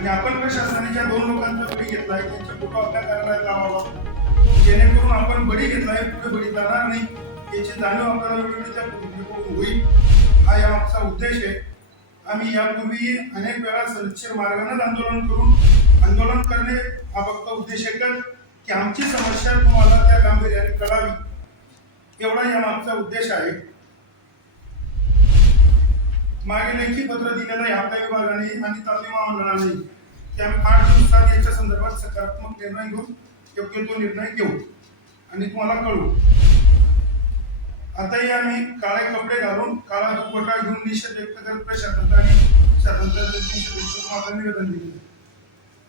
आणि आपण प्रशासनाने ज्या 2 लोकांचा बळी घेतलाय त्यांच्या फोटो आपल्या कार्यालयात लावावा, जेणेकरून आपण बळी घेतलाय पुढे बळी जाणार नाही याची जाणीव आपल्याला वेगवेगळी त्या फोटोकडून होईल, हा या मागचा उद्देश आहे. आम्ही यापूर्वी अनेक वेळा सदस्यर मार्गाने आंदोलन करणे हा फक्त उद्देश एकच की आमची समस्या तुम्हाला त्या गांभीर्याने कळावी, एवढा या मागचा उद्देश आहे. मागे लेखी पत्र दिलेलं आहे आपल्या विभागाने आणि तापी महामंडळाने की आम्ही 8 दिवसात याच्या संदर्भात सकारात्मक निर्णय घेऊन योग्य तो निर्णय घेऊ आणि तुम्हाला कळवू. आताही आम्ही काळे कपडे घालून काळा दुपट्टा घेऊन निषेध व्यक्त करत प्रशासनाने निवेदन दिले.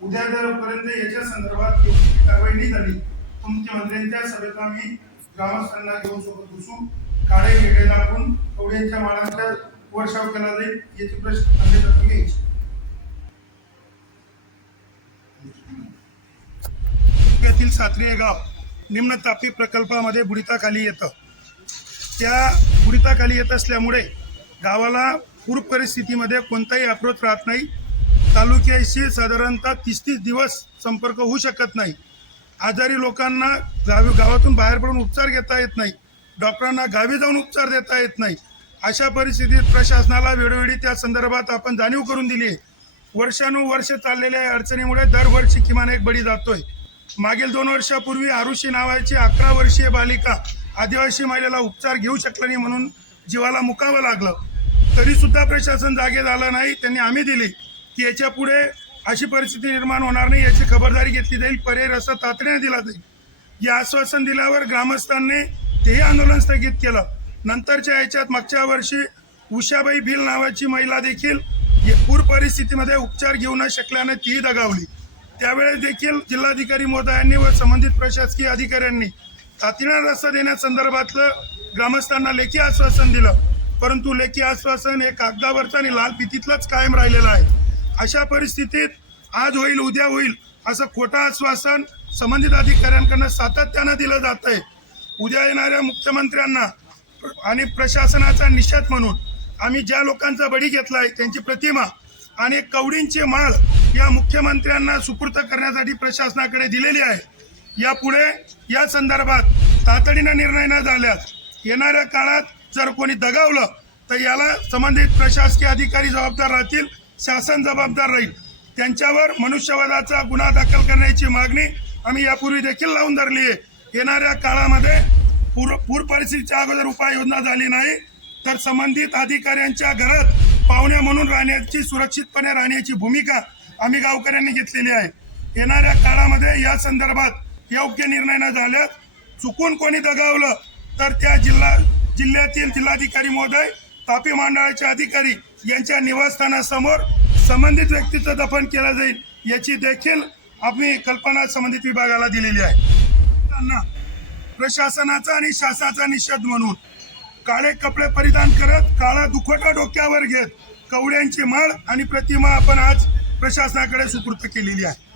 उद्या जरपर्यंत याच्या संदर्भात योग्य कारवाई नाही झाली तर मुख्यमंत्र्यांच्या सभेत आम्ही ग्रामस्थांना घेऊन सोबत बसू, काळे वेगळे दाखवून कवड्यांच्या माळांचा वर्षाव केला जाईल याची प्रश्न घ्यायची. यातील सात्री हे गाव निम्न तापी प्रकल्पामध्ये बुडिताखाली येतं. त्या बुडिताखाली येत असल्यामुळे गावाला पूर परिस्थितीमध्ये कोणताही अप्रोच राहत नाही. तालुक्याशी साधारणतः 30 दिवस संपर्क होऊ शकत नाही. आजारी लोकांना गावातून बाहेर पडून उपचार घेता येत नाही. डॉक्टरांना गावी जाऊन उपचार देता येत नाही. अशा परिस्थितीत प्रशासनाला वेळोवेळी त्या संदर्भात आपण जाणीव करून दिली आहे. वर्षानुवर्ष चाललेल्या अडचणीमुळे दरवर्षी किमान एक बळी जातोय. मागील 2 वर्षापूर्वी आरुषी नावाची 11 वर्षीय बालिका आदिवासी महिलेला उपचार घेऊ शकला नाही म्हणून जीवाला मुकावं लागलं. तरी सुद्धा प्रशासन जागे झालं नाही. त्यांनी हमी दिली की याच्या पुढे अशी परिस्थिती निर्माण होणार नाही, याची खबरदारी घेतली जाईल, पर्यायी रस्ता तातडीने दिला जाईल. या आश्वासन दिल्यावर ग्रामस्थांनी तेही आंदोलन स्थगित केलं. नंतरच्या याच्यात मागच्या वर्षी उषाबाई भिल नावाची महिला देखील पूर परिस्थितीमध्ये उपचार घेऊ न शकल्याने तीही दगावली. त्यावेळेस देखील जिल्हाधिकारी महोदयांनी व संबंधित प्रशासकीय अधिकाऱ्यांनी तातडीने रस्ता देण्यासंदर्भातलं ग्रामस्थांना लेखी आश्वासन दिलं. परंतु लेखी आश्वासन हे कागदावरचं आणि लाल फितीतलंच कायम राहिलेलं आहे. अशा परिस्थितीत आज होईल उद्या होईल असं खोटं आश्वासन संबंधित अधिकाऱ्यांकडून सातत्यानं दिलं जात आहे. उद्या येणाऱ्या मुख्यमंत्र्यांना आणि प्रशासनाचा निषेध म्हणून आम्ही ज्या लोकांचा बळी घेतलाय त्यांची प्रतिमा आणि कवडींची माळ या मुख्यमंत्र्यांना सुपूर्द करण्यासाठी प्रशासनाकडे दिलेली आहे. यापुढे या संदर्भात तातडीनं निर्णय न झाल्यास येणाऱ्या काळात जर कोणी दगावलं तर याला संबंधित प्रशासकीय अधिकारी जबाबदार राहतील, शासन जबाबदार राहील. त्यांच्यावर मनुष्यवधाचा गुन्हा दाखल करण्याची मागणी आम्ही यापूर्वी देखील लावून धरली आहे. येणाऱ्या काळामध्ये पूर परिस्थितीच्या अगोदर उपाययोजना झाली नाही तर संबंधित अधिकाऱ्यांच्या घरात पाहुणे म्हणून राहण्याची, सुरक्षितपणे राहण्याची भूमिका आम्ही गावकऱ्यांनी घेतलेली आहे. येणाऱ्या काळामध्ये या संदर्भात योग्य निर्णय न झाल्यास चुकून कोणी दगावलं तर त्या जिल्ह्यातील जिल्हाधिकारी महोदय, तापी मंडळाचे अधिकारी यांच्या निवासस्थानासमोर संबंधित व्यक्तीचं दफन केलं जाईल याची देखील आम्ही कल्पना संबंधित विभागाला दिलेली आहे. प्रशासनाचा आणि शासनाचा निषेध म्हणून काळे कपडे परिधान करत, काळा दुखवटा डोक्यावर घेत कवड्यांची माळ आणि प्रतिमा आपण आज प्रशासनाकडे सुपूर्द केलेली आहे.